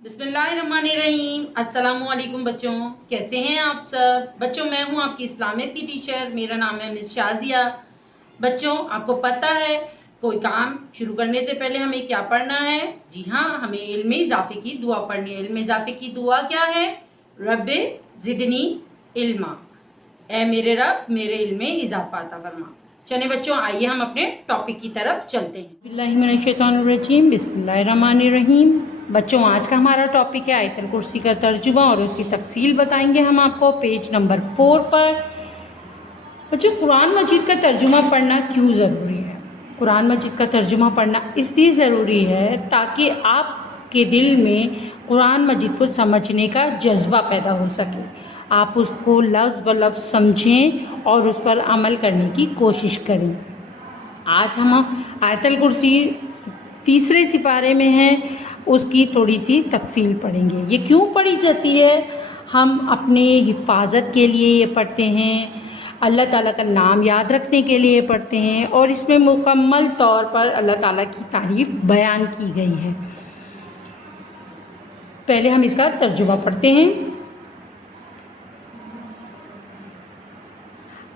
बिस्मिल्लाहिर्रहमानिर्रहीम। अस्सलामुअलैकुम बच्चों, कैसे हैं आप सब। बच्चों, मैं हूं आपकी इस्लामिक की टीचर, मेरा नाम है मिस शाजिया। बच्चों, आपको पता है कोई काम शुरू करने से पहले हमें क्या पढ़ना है? जी हाँ, हमें इल्म इजाफे की दुआ पढ़नी है। इल्म इजाफे की दुआ क्या है? रब्बे ज़िदनी इल्मा, ऐ मेरे रब मेरे इल्म में इजाफा अता फरमा। चले बच्चों, आइए हम अपने टॉपिक की तरफ चलते हैं। बिस्मिल्लाहिर्रहमानिर्रहीम, बिस्मिल्लाहिर्रहमानिर्रहीम। बच्चों, आज का हमारा टॉपिक है आयतल कुर्सी का तर्जुमा और उसकी तफसील बताएंगे हम आपको पेज नंबर 4 पर। बच्चों, कुरान मजीद का तर्जुमा पढ़ना क्यों ज़रूरी है? कुरान मजीद का तर्जुमा पढ़ना इसलिए ज़रूरी है ताकि आपके दिल में कुरान मजीद को समझने का जज्बा पैदा हो सके, आप उसको लफ्ज़ ब लफ्ज़ समझें और उस पर अमल करने की कोशिश करें। आज हम आयतल कुर्सी तीसरे सिपारे में हैं, उसकी थोड़ी सी तफसील पढ़ेंगे। ये क्यों पढ़ी जाती है? हम अपने हिफाजत के लिए ये पढ़ते हैं, अल्लाह ताला का नाम याद रखने के लिए पढ़ते हैं और इसमें मुकम्मल तौर पर अल्लाह ताला की तारीफ़ बयान की गई है। पहले हम इसका तर्जुमा पढ़ते हैं।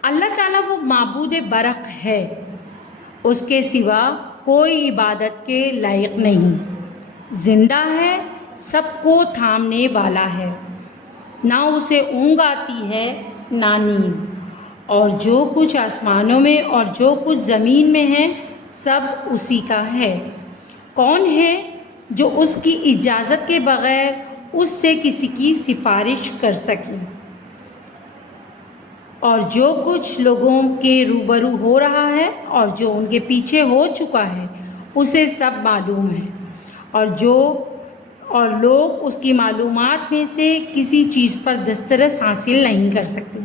अल्लाह ताला वो माबूद बरक है, उसके सिवा कोई इबादत के लायक नहीं, जिंदा है, सबको थामने वाला है, ना उसे ऊँघ आती है ना नींद, और जो कुछ आसमानों में और जो कुछ ज़मीन में है सब उसी का है। कौन है जो उसकी इजाज़त के बग़ैर उससे किसी की सिफारिश कर सके? और जो कुछ लोगों के रूबरू हो रहा है और जो उनके पीछे हो चुका है उसे सब मालूम है, और लोग उसकी मालूमात में से किसी चीज़ पर दस्तरस हासिल नहीं कर सकते।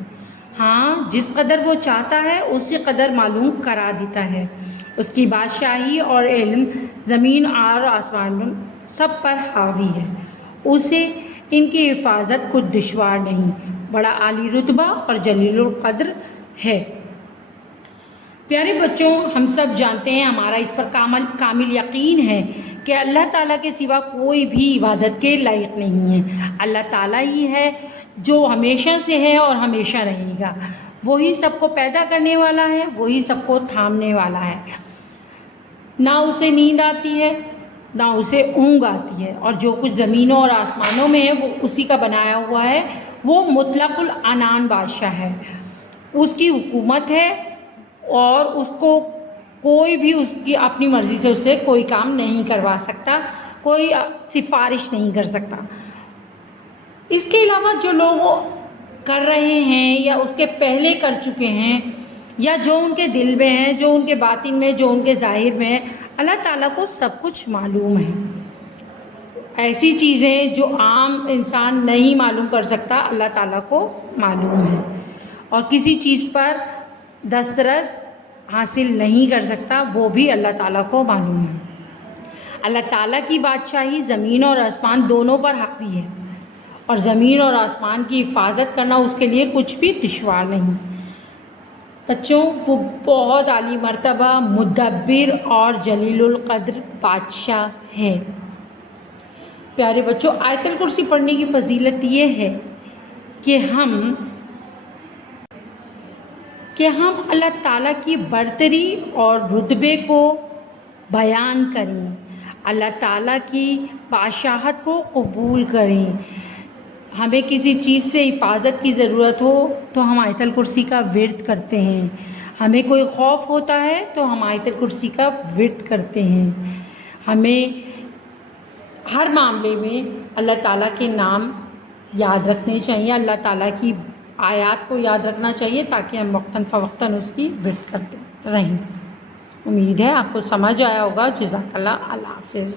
हाँ, जिस कदर वो चाहता है उसी कदर मालूम करा देता है। उसकी बादशाही और इल्म ज़मीन और आसमान सब पर हावी है। उसे इनकी हिफाजत कुछ दुश्वार नहीं, बड़ा आली रुतबा और जलीलुल क़द्र है। प्यारे बच्चों, हम सब जानते हैं, हमारा इस पर कामिल यकीन है कि अल्लाह ताला के सिवा कोई भी इबादत के लायक नहीं है। अल्लाह ताला ही है जो हमेशा से है और हमेशा रहेगा। वही सबको पैदा करने वाला है, वही सबको थामने वाला है। ना उसे नींद आती है ना उसे ऊँघ आती है, और जो कुछ ज़मीनों और आसमानों में है वो उसी का बनाया हुआ है। वो मुतलकुल अनान बादशाह है, उसकी हुकूमत है और उसको कोई भी उसकी अपनी मर्ज़ी से उससे कोई काम नहीं करवा सकता, कोई सिफारिश नहीं कर सकता। इसके अलावा जो लोग कर रहे हैं या उसके पहले कर चुके हैं या जो उनके दिल में है, जो उनके बातिन में, जो उनके ज़ाहिर में है, अल्लाह ताला को सब कुछ मालूम है। ऐसी चीज़ें जो आम इंसान नहीं मालूम कर सकता, अल्लाह ताला को मालूम है, और किसी चीज़ पर दस्तरस हासिल नहीं कर सकता, वो भी अल्लाह ताला को मालूम है। अल्लाह ताला की बादशाही ज़मीन और आसमान दोनों पर हावी है, और ज़मीन और आसमान की हिफाजत करना उसके लिए कुछ भी दुश्वार नहीं। बच्चों, वो बहुत आली मर्तबा मुदब्बिर और जलीलुल क़द्र बादशाह है। प्यारे बच्चों, आयतल कुर्सी पढ़ने की फजीलत ये है कि हम अल्लाह ताला की बरतरी और रुतबे को बयान करें, अल्लाह ताला की बादशाहत को कबूल करें। हमें किसी चीज़ से हिफाजत की ज़रूरत हो तो हम आयतल कुर्सी का विर्द करते हैं, हमें कोई खौफ होता है तो हम आयतल कुर्सी का विर्द करते हैं। हमें हर मामले में अल्लाह ताला के नाम याद रखने चाहिए, अल्लाह ताला की आयात को याद रखना चाहिए ताकि हम वक्तन फ़वक्तन उसकी विर्द करते रहें। उम्मीद है आपको समझ आया होगा। जज़ाकल्लाह, अल्लाह हाफ़िज़।